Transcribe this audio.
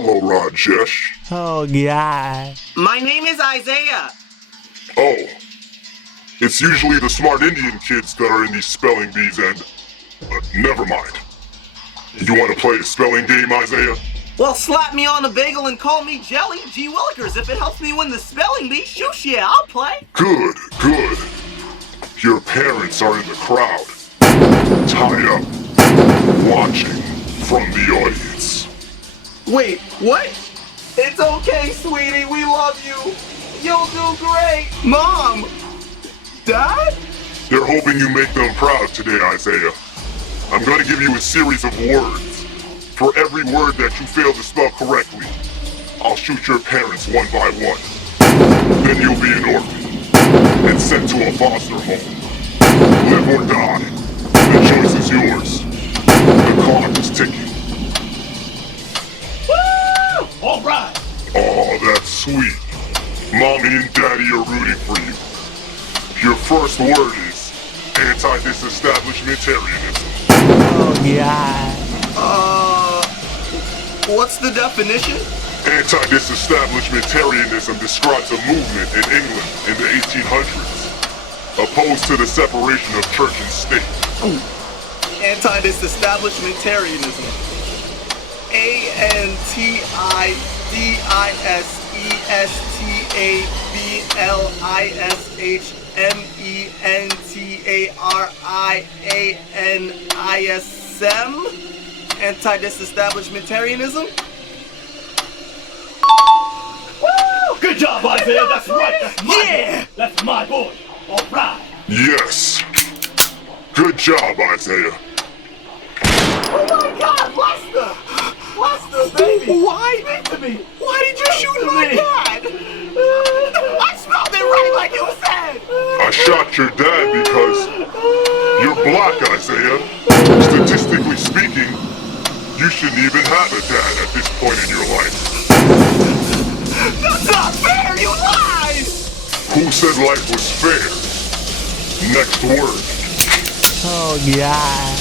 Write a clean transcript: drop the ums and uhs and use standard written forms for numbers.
Hello, Rajesh. Oh, God. My name is Isaiah. Oh, it's usually the smart Indian kids that are in these spelling bees and... never mind. You want to play a spelling game, Isaiah? Well, slap me on a bagel and call me Jelly G. Willikers. If it helps me win the spelling bee, shoosh, yeah, I'll play. Good, good. Your parents are in the crowd. Tied up, watching from the audience. Wait, what? It's okay, sweetie. We love you. You'll do great. Mom! Dad? They're hoping you make them proud today, Isaiah. I'm going to give you a series of words. For every word that you fail to spell correctly, I'll shoot your parents one by one. Then you'll be an orphan and sent to a foster home. Live or die. The choice is yours. The clock is ticking. Woo! All right. Oh, that's sweet. Mommy and Daddy are rooting for you. Your first word is anti-disestablishmentarianism. Oh, God. What's the definition? Anti-disestablishmentarianism describes a movement in England in the 1800s, opposed to the separation of church and state. Anti-disestablishmentarianism. Anti-disestablishmentarianism? Anti-disestablishmentarianism? Woo! Good job, Isaiah. That's right. That's my Yeah! boy. That's my boy. All right. Yes. Good job, Isaiah. Oh my God, Lester! Lester, baby! Why? Speak to me! Why did you shoot my dad? I spelled it right like you said! I shot your dad because you're black, Isaiah. Statistically speaking, you shouldn't even have a dad at this point in your life. That's not fair! You lied! Who said life was fair? Next word. Oh, God.